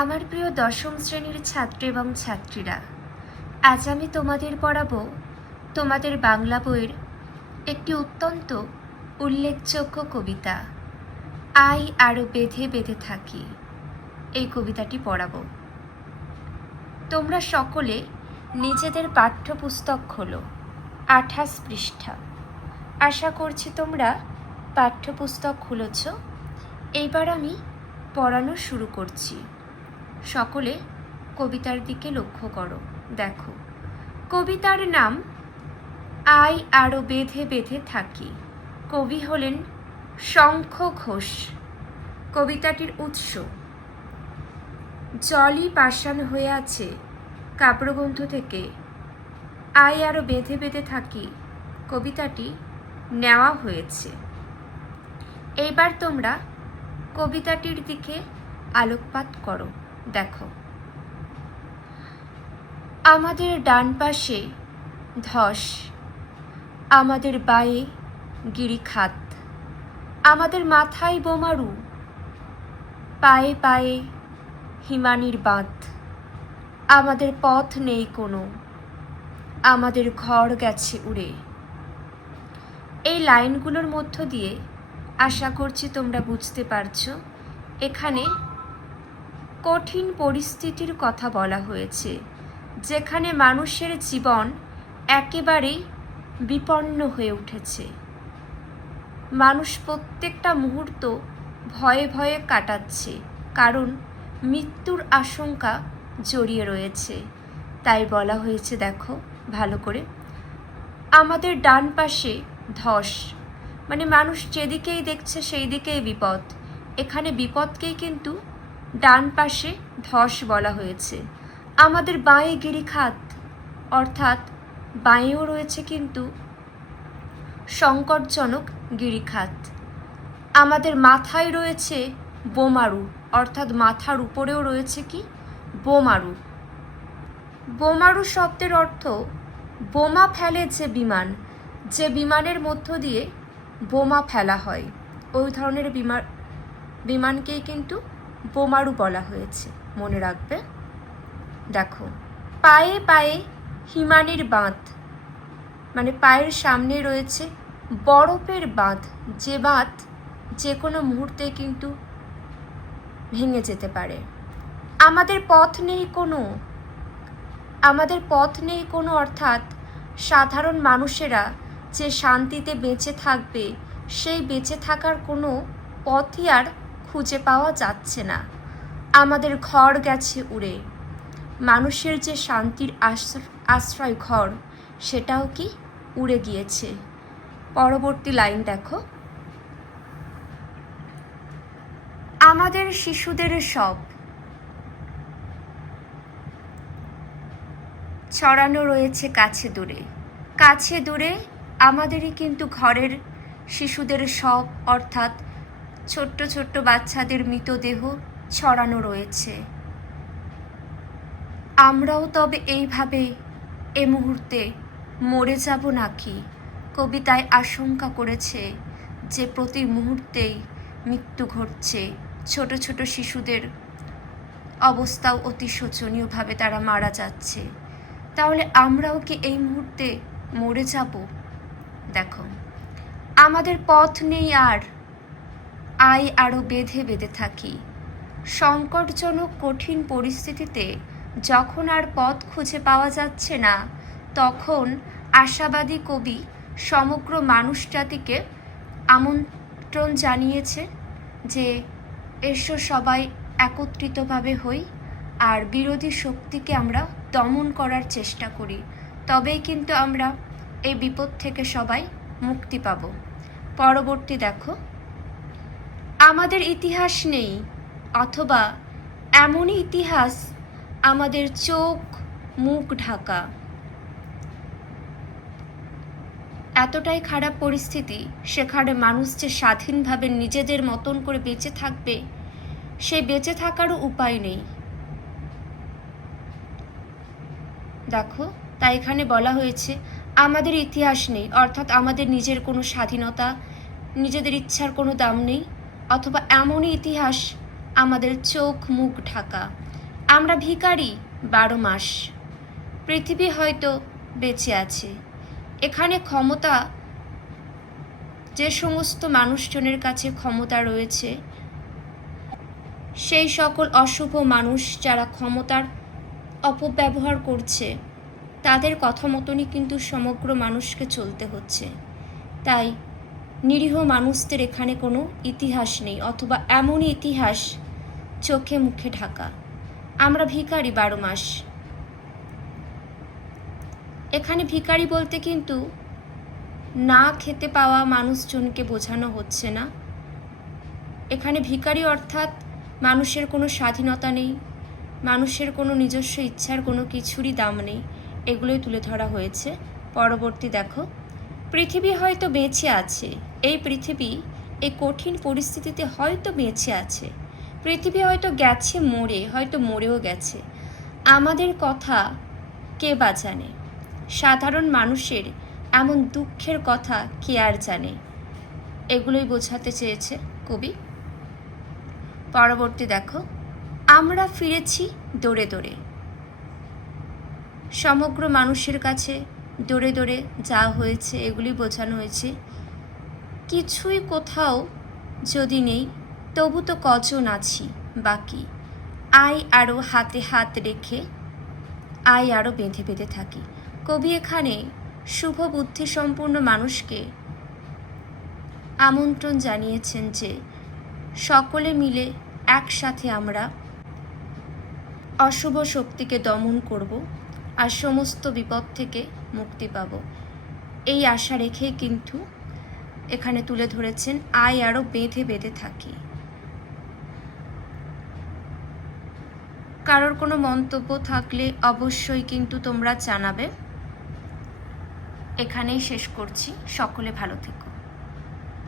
আমার প্রিয় দশম শ্রেণীর ছাত্র এবং ছাত্রীরা, আজ আমি তোমাদের পড়াবো তোমাদের বাংলা বইয়ের একটি অত্যন্ত উল্লেখযোগ্য কবিতা আই আরও বেঁধে বেঁধে থাকি। এই কবিতাটি পড়াবো। তোমরা সকলে নিজেদের পাঠ্যপুস্তক খোলো, 28 পৃষ্ঠা। আশা করছি তোমরা পাঠ্যপুস্তক খুলেছ। এইবার আমি পড়ানো শুরু করছি। সকলে কবিতার দিকে লক্ষ্য করো। দেখো, কবিতার নাম আই আরও বেঁধে বেঁধে থাকি। কবি হলেন শঙ্খ ঘোষ। কবিতাটির উৎস জলই পাষাণ হয়ে আছে কাব্যগ্রন্থ থেকে আই আরও বেঁধে বেঁধে থাকি কবিতাটি নেওয়া হয়েছে। এইবার তোমরা কবিতাটির দিকে আলোকপাত করো। দেখো, আমাদের ডান পাশে ধস, আমাদের বাঁয়ে গিরিখাত, আমাদের মাথায় বোমারু, পায়ে পায়ে হিমানির বাঁধ, আমাদের পথ নেই কোনো, আমাদের ঘর গেছে উড়ে। এই লাইনগুলোর মধ্য দিয়ে আশা করছি তোমরা বুঝতে পারছো এখানে কঠিন পরিস্থিতির কথা বলা হয়েছে, যেখানে মানুষের জীবন একেবারেই বিপন্ন হয়ে উঠেছে। মানুষ প্রত্যেকটা মুহূর্ত ভয়ে ভয়ে কাটাচ্ছে, কারণ মৃত্যুর আশঙ্কা জড়িয়ে রয়েছে। তাই বলা হয়েছে, দেখো ভালো করে, আমাদের ডান পাশে ধস, মানে মানুষ যেদিকেই দেখছে সেই দিকেই বিপদ। এখানে বিপদকেই কিন্তু ডান পাশে ধস বলা হয়েছে। আমাদের বাঁয়ে গিরিখাত, অর্থাৎ বাঁয়েও রয়েছে কিন্তু সংকটজনক গিরিখাত। আমাদের মাথায় রয়েছে বোমারু, অর্থাৎ মাথার উপরেও রয়েছে কি বোমারু। বোমারু শব্দের অর্থ বোমা ফেলে যে বিমান, যে বিমানের মধ্য দিয়ে বোমা ফেলা হয়, ওই ধরনের বিমানকেই কিন্তু বোমারু বলা হয়েছে, মনে রাখবে। দেখো, পায়ে পায়ে হিমানির বাঁধ, মানে পায়ের সামনে রয়েছে বরফের বাঁধ, যে বাঁধ যে কোনো মুহূর্তে কিন্তু ভেঙে যেতে পারে। আমাদের পথ নেই কোনো, আমাদের পথ নেই কোনো, অর্থাৎ সাধারণ মানুষেরা যে শান্তিতে বেঁচে থাকবে, সেই বেঁচে থাকার কোনো পথই আর খুঁজে পাওয়া যাচ্ছে না। আমাদের ঘর গেছে উড়ে, মানুষের যে শান্তির আশ্রয় ঘর, সেটাও কি উড়ে গিয়েছে। পরবর্তী লাইন দেখো, আমাদের শিশুদের সব ছড়ানো রয়েছে কাছে দূরে। কাছে দূরে আমাদেরই কিন্তু ঘরের শিশুদের সব, অর্থাৎ ছোট্ট ছোট্ট বাচ্চাদের মৃতদেহ ছড়ানো রয়েছে। আমরাও তবে এইভাবে এ মুহূর্তে মরে যাব নাকি? কবিতায় আশঙ্কা করেছে যে প্রতি মুহূর্তেই মৃত্যু ঘটছে। ছোট ছোট শিশুদের অবস্থাও অতি শোচনীয়ভাবে তারা মারা যাচ্ছে। তাহলে আমরাও কি এই মুহূর্তে মরে যাব? দেখো, আমাদের পথ নেই আর, আই আরও বেঁধে বেঁধে থাকি। সংকটজনক কঠিন পরিস্থিতিতে যখন আর পথ খুঁজে পাওয়া যাচ্ছে না, তখন আশাবাদী কবি সমগ্র মানুষ জাতিকে আমন্ত্রণ জানিয়েছে যে এসো সবাই একত্রিতভাবে হই, আর বিরোধী শক্তিকে আমরা দমন করার চেষ্টা করি, তবেই কিন্তু আমরা এই বিপদ থেকে সবাই মুক্তি পাব। পরবর্তী দেখো, আমাদের ইতিহাস নেই, অথবা এমনই ইতিহাস আমাদের চোখ মুখ ঢাকা। এতটাই খারাপ পরিস্থিতি, সেখানে মানুষ যে স্বাধীনভাবে নিজেদের মতন করে বেঁচে থাকবে, সেই বেঁচে থাকারও উপায় নেই। দেখো, তাই এখানে বলা হয়েছে আমাদের ইতিহাস নেই, অর্থাৎ আমাদের নিজের কোনো স্বাধীনতা, নিজেদের ইচ্ছার কোনো দাম নেই, অথবা এমনই ইতিহাস আমাদের চোখ মুখ ঢাকা। আমরা ভিখারি 12 মাস। পৃথিবী হয়তো বেঁচে আছে। এখানে ক্ষমতা, যে সমস্ত মানুষজনের কাছে ক্ষমতা রয়েছে, সেই সকল অশুভ মানুষ যারা ক্ষমতার অপব্যবহার করছে, তাদের কথা মতনই কিন্তু সমগ্র মানুষকে চলতে হচ্ছে। তাই নিরীহ মানুষদের এখানে কোনো ইতিহাস নেই, অথবা এমনই ইতিহাস চোখে মুখে ঢাকা। আমরা ভিখারি 12 মাস। এখানে ভিখারি বলতে কিন্তু না খেতে পাওয়া মানুষজনকে বোঝানো হচ্ছে না। এখানে ভিখারি অর্থাৎ মানুষের কোনো স্বাধীনতা নেই, মানুষের কোনো নিজস্ব ইচ্ছার কোনো কিছুরই দাম নেই, এগুলোই তুলে ধরা হয়েছে। পরবর্তী দেখো, পৃথিবী হয়তো বেঁচে আছে। এই পৃথিবী এই কঠিন পরিস্থিতিতে হয়তো বেঁচে আছে। পৃথিবী হয়তো গেছে মরে, হয়তো মরেও গেছে। আমাদের কথা কে বা জানে? সাধারণ মানুষের এমন দুঃখের কথা কে আর জানে? এগুলোই বোঝাতে চেয়েছে কবি। পরবর্তী দেখো, আমরা ফিরেছি দৌড়ে দৌড়ে। সমগ্র মানুষের কাছে দৌড়ে দৌড়ে যা হয়েছে এগুলি বোঝানো হয়েছে। কিছুই কোথাও যদি নেই, তবু তো কজন আছি বাকি। আয় আরও হাতে হাত রেখে, আয় আরও বেঁধে বেঁধে থাকি। কবি এখানে শুভ বুদ্ধিসম্পন্ন মানুষকে আমন্ত্রণ জানিয়েছেন যে সকলে মিলে একসাথে আমরা অশুভ শক্তিকে দমন করব আর সমস্ত বিপদ থেকে মুক্তি পাব। এই আশা রেখেই কিন্তু এখানে তুলে ধরেছেন আয় আরও বেঁধে বেঁধে থাকি। কারোর কোনো মন্তব্য থাকলে অবশ্যই কিন্তু তোমরা জানাবে। এখানেই শেষ করছি। সকলে ভালো থেকো।